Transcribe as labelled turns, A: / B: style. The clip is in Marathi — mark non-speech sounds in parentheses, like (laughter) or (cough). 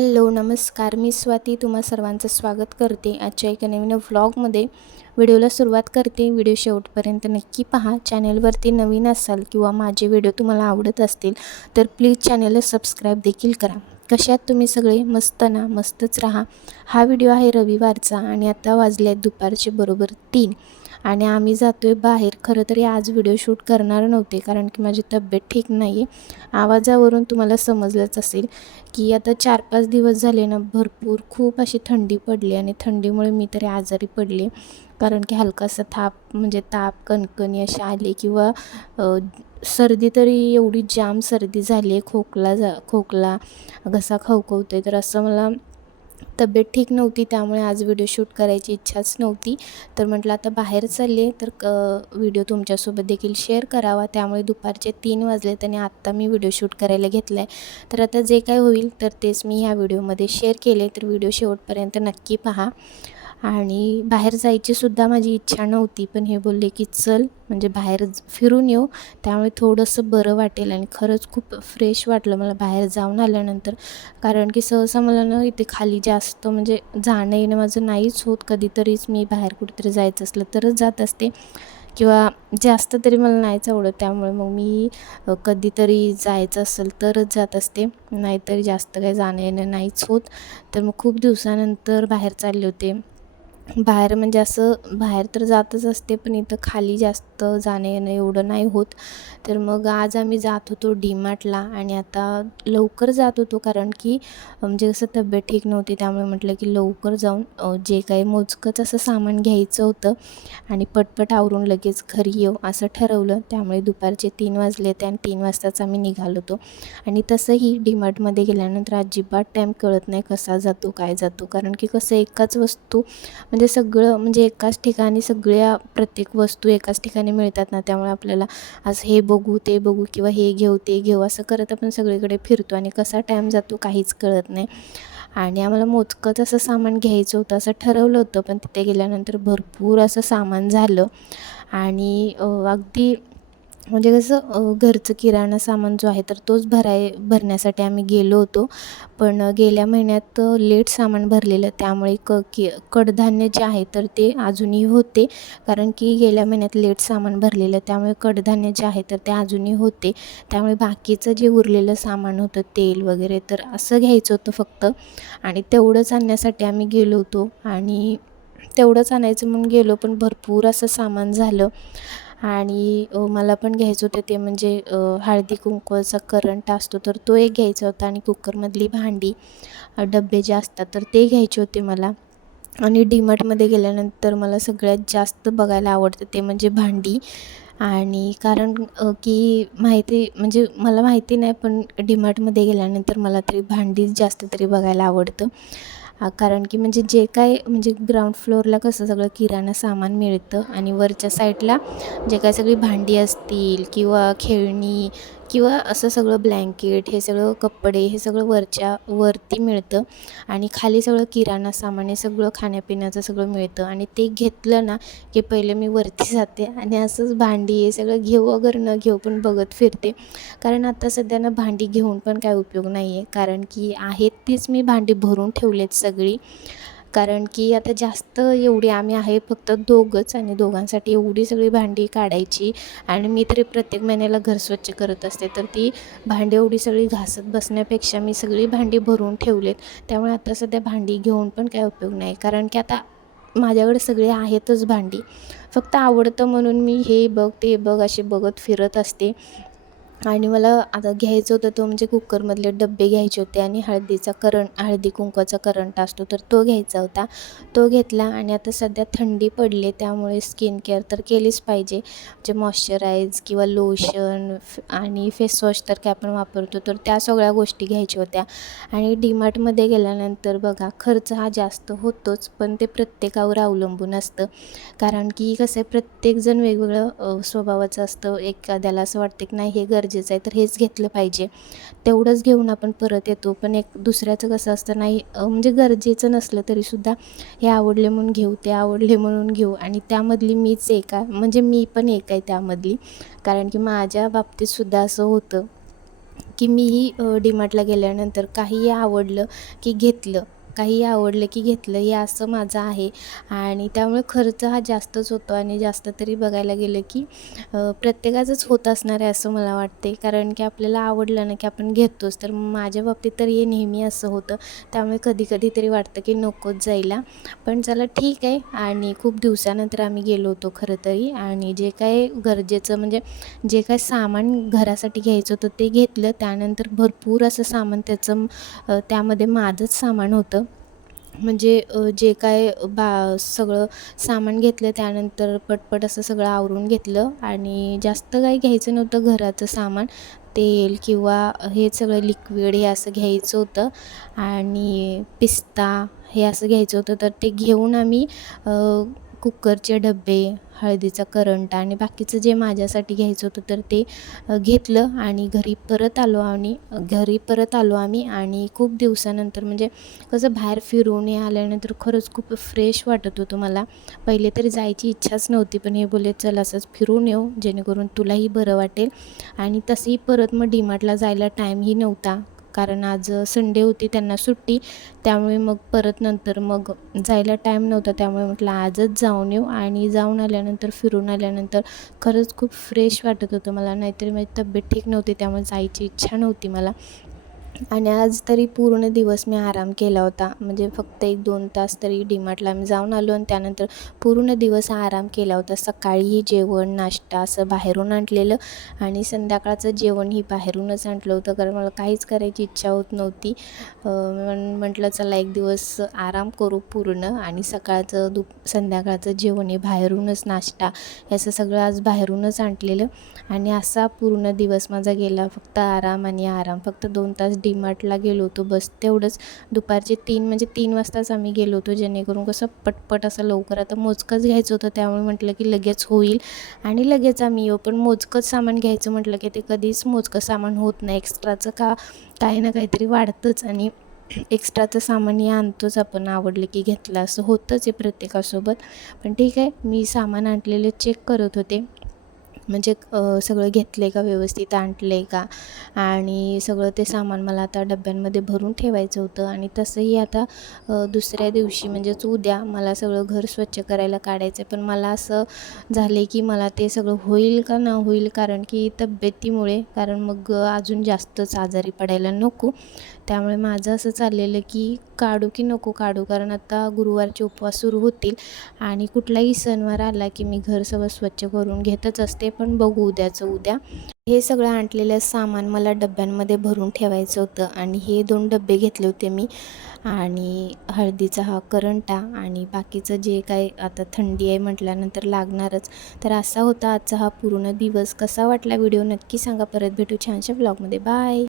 A: हॅलो नमस्कार. मी स्वाती तुम्हा सर्वांचं स्वागत करते. आजच्या एका नवीन व्लॉगमध्ये व्हिडिओला सुरुवात करते. व्हिडिओ शेवटपर्यंत नक्की पहा. चॅनलवरती नवीन असाल किंवा माझे व्हिडिओ तुम्हाला आवडत असतील तर प्लीज चॅनलला सबस्क्राईब देखील करा. कशात तुम्ही सगळे मस्त ना मस्तच राहा. हा व्हिडिओ आहे रविवारचा आणि आता वाजले दुपारचे बरोबर तीन. आणि आम्ही जातो आहे बाहेर. खरं तरी आज व्हिडिओ शूट करणार नव्हते कारण की माझी तब्येत ठीक नाही आहे आवाजावरून तुम्हाला समजलंच असेल की आता चार पाच दिवस झाले ना भरपूर खूप अशी थंडी पडली आणि थंडीमुळे मी तरी आजारी पडले. कारण की हलकासा थाप म्हणजे ताप कणकणी अशी आली किंवा सर्दी तरी एवढी जाम सर्दी झाली आहे खोकला जा खोकला घसा खवखवतो आहे तर असं मला तब्येत ठीक नव्हती त्यामुळे आज व्हिडिओ शूट करायची इच्छाच नव्हती. तर म्हटलं आता बाहेर चालले तर क व्हिडिओ तुमच्यासोबत देखील शेअर करावा. त्यामुळे दुपारचे तीन वाजलेत आणि आत्ता मी व्हिडिओ शूट करायला घेतला आहे तर आता जे काय होईल तर तेच मी ह्या व्हिडिओमध्ये शेअर केले तर व्हिडिओ शेवटपर्यंत नक्की पहा. आणि बाहेर जायची सुद्धा माझी इच्छा नव्हती पण हे बोलले की चल म्हणजे बाहेर फिरून येऊ. त्यामुळे थोडंसं बरं वाटेल आणि खरंच खूप फ्रेश वाटलं मला बाहेर जाऊन आल्यानंतर. कारण की सहसा मला ना इथे खाली जास्त म्हणजे जाणं येणं माझं नाहीच होत. कधीतरीच मी बाहेर कुठेतरी जायचं असलं तरच जात असते. किंवा जास्त तरी मला नाहीच आवडत. त्यामुळे मग मी कधीतरी जायचं असेल तरच जात असते. नाहीतरी जास्त काही जाणं येणं नाहीच होत. तर मग खूप दिवसानंतर बाहेर चालले होते. बाहेर म्हणजे असं बाहेर तर जातच असते पण इथं खाली जास्त जाणं येणं एवढं नाही होत. तर मग आज आम्ही जात होतो डीमार्टला आणि आता लवकर जात होतो कारण की म्हणजे कसं तब्येत ठीक नव्हती त्यामुळे म्हटलं की लवकर जाऊन जे काही मोजकंच असं सामान घ्यायचं होतं आणि पटपट आवरून लगेच घरी येऊ असं ठरवलं. त्यामुळे दुपारचे तीन वाजले ते आणि तीन वाजताच आम्ही निघालो होतो. आणि तसंही डीमार्टमध्ये गेल्यानंतर अजिबात टाईम कळत नाही कसा जातो काय जातो. कारण की कसं एकाच वस्तू म्हणजे म्हणजे सगळं म्हणजे एकाच ठिकाणी सगळ्या प्रत्येक वस्तू एकाच ठिकाणी मिळतात ना त्यामुळे आपल्याला आज हे बघू ते बघू किंवा हे घेऊ ते घेऊ असं करत आपण सगळीकडे फिरतो आणि कसा टाईम जातो काहीच कळत नाही. आणि आम्हाला मोजकंच असं सामान घ्यायचं होतं असं ठरवलं होतं पण तिथे गेल्यानंतर भरपूर असं सामान झालं. आणि अगदी म्हणजे कसं घरचं किराणा सामान जो आहे तर तोच भराय भरण्यासाठी आम्ही गेलो होतो. पण गेल्या महिन्यात लेट सामान भरलेलं. त्यामुळे क की कडधान्य जे आहे तर ते अजूनही होते. कारण की गेल्या महिन्यात लेट सामान भरलेलं. त्यामुळे कडधान्य जे आहे तर ते अजूनही होते. त्यामुळे बाकीचं जे उरलेलं सामान होतं तेल वगैरे तर असं घ्यायचं होतं फक्त. आणि तेवढंच आणण्यासाठी आम्ही गेलो होतो. आणि तेवढंच आणायचं म्हणून गेलो पण भरपूर असं सामान झालं. आणि मला पण घ्यायचं होतं ते म्हणजे हळदी कुंकवाचा करंट असतो तर तो एक घ्यायचा होता आणि कुकरमधली भांडी डबे जे असतात तर ते घ्यायचे होते मला. आणि डीमार्टमध्ये गेल्यानंतर मला सगळ्यात जास्त बघायला आवडतं ते म्हणजे भांडी. आणि कारण की माहिती म्हणजे मला माहिती नाही पण डीमार्टमध्ये गेल्यानंतर मला तरी भांडीच जास्त तरी बघायला आवडतं. कारण की म्हणजे जे काय म्हणजे ग्राउंड फ्लोअरला कसं सगळं किराणा सामान मिळतं आणि वरच्या साईडला जे काय सगळी भांडी असतील किंवा खेळणी किंवा असं सगळं ब्लँकेट हे सगळं कपडे हे सगळं वरच्या वरती मिळतं. आणि खाली सगळं किराणा सामान हे सगळं खाण्यापिण्याचं सगळं मिळतं. आणि ते घेतलं ना की पहिले मी वरती जाते आणि असंच भांडी हे सगळं घेऊ वगैरे न घेऊ पण बघत फिरते. कारण आता सध्या ना भांडी घेऊन पण काय उपयोग नाही आहे कारण की आहेत तीच मी भांडी भरून ठेवलेत सगळी. कारण की आता जास्त एवढी आम्ही आहे फक्त दोघंच आणि दोघांसाठी एवढी सगळी भांडी काढायची आणि मी तरी प्रत्येक महिन्याला घर स्वच्छ करत असते. तर ती भांडी एवढी सगळी घासत बसण्यापेक्षा मी सगळी भांडी भरून ठेवलेत. त्यामुळे आता सध्या भांडी घेऊन पण काय उपयोग नाही. कारण की आता माझ्याकडे सगळे आहेतच भांडी. फक्त आवडतं म्हणून मी हे बघ ते बघ असे बघत फिरत असते. आणि मला आता घ्यायचं होतं तो म्हणजे कुकरमधले डबे घ्यायचे होते आणि हळदीचा करंट हळदी कुंकवाचा करंट असतो तर तो घ्यायचा होता. तो घेतला आणि आता सध्या थंडी पडली त्यामुळे स्किन केअर तर केलीच पाहिजे. म्हणजे मॉइश्चराईज किंवा लोशन आणि फेसवॉश तर काय आपण वापरतो तर त्या सगळ्या गोष्टी घ्यायच्या होत्या. आणि डीमार्टमध्ये गेल्यानंतर बघा खर्च हा जास्त होतोच पण ते प्रत्येकावर अवलंबून असतं. कारण की कसं आहे प्रत्येकजण वेगवेगळं स्वभावाचं असतं. एखाद्याला असं वाटतं की नाही हे गरजेचं गरजेचं आहे तर हेच घेतलं पाहिजे. तेवढंच घेऊन आपण परत येतो. पण एक दुसऱ्याचं कसं असतं नाही म्हणजे गरजेचं नसलं तरीसुद्धा हे आवडले म्हणून घेऊ ते आवडले म्हणून घेऊ. आणि त्यामधली मीच एक आहे म्हणजे मी पण एक आहे त्यामधली. कारण की माझ्या बाबतीतसुद्धा असं होतं की मीही डीमार्टला गेल्यानंतर काहीही आवडलं की घेतलं. काही आवडलं की घेतलं हे असं माझं आहे. आणि त्यामुळे खर्च हा जास्तच होतो आणि जास्त तरी बघायला गेलं की प्रत्येकाचंच होत असणार आहे असं मला वाटते कारण की आपल्याला आवडलं ना की आपण घेतोच. तर माझ्या बाबतीत तर हे नेहमी असं होतं. त्यामुळे कधी कधी तरी वाटतं की नकोच जायला. पण चला ठीक आहे. आणि खूप दिवसानंतर आम्ही गेलो होतो खरं तरी. आणि जे काय गरजेचं म्हणजे जे काय सामान घरासाठी घ्यायचं होतं ते घेतलं. त्यानंतर भरपूर असं सामान त्याचं त्यामध्ये माझंच सामान होतं. म्हणजे जे काय बा सगळं सामान घेतलं त्यानंतर पटपट असं सगळं आवरून घेतलं आणि जास्त काही घ्यायचं नव्हतं घराचं सामान. तेल किंवा हे सगळं लिक्विड हे असं घ्यायचं होतं आणि पिस्ता हे असं घ्यायचं होतं. तर ते घेऊन आम्ही कुकरचे डबे हळदीचा करंट आणि बाकीचं जे माझ्यासाठी घ्यायचं होतं तर ते घेतलं आणि घरी परत आलो आणि घरी परत आलो आम्ही आणि खूप दिवसानंतर म्हणजे कसं बाहेर फिरून आल्यानंतर खरंच खूप फ्रेश वाटत होतं मला. पहिले तरी जायची इच्छाच नव्हती पण हे बोलले चल असंच फिरून येऊ जेणेकरून तुलाही बरं वाटेल. आणि तसंही परत मग डीमार्टला जायला टाईमही नव्हता. कारण आज संडे होती त्यांना सुट्टी. त्यामुळे मग परत नंतर मग जायला टाईम नव्हता. त्यामुळे म्हटलं आजच जाऊन येऊ. आणि जाऊन आल्यानंतर फिरून आल्यानंतर खरंच खूप फ्रेश वाटत होतं मला. नाहीतरी माझी तब्येत ठीक नव्हती. त्यामुळे जायची इच्छा नव्हती मला. आणि आज तरी पूर्ण दिवस मी आराम केला होता. म्हणजे फक्त एक दोन तास तरी डीमार्टला मी जाऊन आलो आणि त्यानंतर पूर्ण दिवस आराम केला होता. सकाळीही जेवण नाश्ता असं बाहेरून आणलेलं आणि संध्याकाळचं जेवणही बाहेरूनच आणलं होतं. कारण मला काहीच करायची इच्छा होत नव्हती. म्हटलं चला एक दिवस आराम करू पूर्ण आणि सकाळचं दुप संध्याकाळचं जेवण हे बाहेरूनच नाश्ता याचं सगळं आज बाहेरूनच आणलेलं आणि असा पूर्ण दिवस माझा गेला. फक्त आराम आणि आराम. फक्त दोन तास डीमार्टला गेलो होतो. बस तेवढंच. दुपारचे तीन म्हणजे तीन वाजताच आम्ही गेलो होतो. जेणेकरून कसं पटपट असं लवकर आता मोजकंच घ्यायचं होतं. त्यामुळे म्हटलं की लगेच होईल. आणि लगेच आम्ही येऊ. पण मोजकंच सामान घ्यायचं म्हटलं की ते कधीच मोजकं सामान होत नाही. एक्स्ट्राचं का काही ना काहीतरी वाढतंच. आणि (clears throat) एक्स्ट्राचं सामान हे आणतोच आपण. आवडलं की घेतलं. असं होतंच आहे प्रत्येकासोबत. पण ठीक आहे. मी सामान आणलेलं चेक करत होते. म्हणजे सगळं घेतलं आहे का व्यवस्थित आणलं आहे का? आणि सगळं ते सामान मला आता डब्यांमध्ये भरून ठेवायचं होतं आणि तसंही आता दुसऱ्या दिवशी म्हणजेच उद्या मला सगळं घर स्वच्छ करायला काढायचं आहे पण मला असं झालं आहे की मला ते सगळं होईल का न होईल कारण की तब्येतीमुळे कारण मग अजून जास्तच आजारी पडायला नको. त्यामुळे माझं असं चाललेलं की काढू की नको काढू कारण आता गुरुवारचे उपवास सुरू होतील आणि कुठलाही सणवार आला की मी घर सगळं स्वच्छ करून घेतच असते. पण बघू उद्याचं उद्या. हे सगळं आणलेलं सामान मला डब्यांमध्ये भरून ठेवायचं होतं आणि हे दोन डबे घेतले होते मी. आणि हळदीचा हा करंटा आणि बाकीचं जे काय आता थंडी आहे म्हटल्यानंतर लागणारच. तर असा होता आजचा हा पूर्ण दिवस. कसा वाटला व्हिडिओ नक्की सांगा. परत भेटू छानशा ब्लॉगमध्ये बाय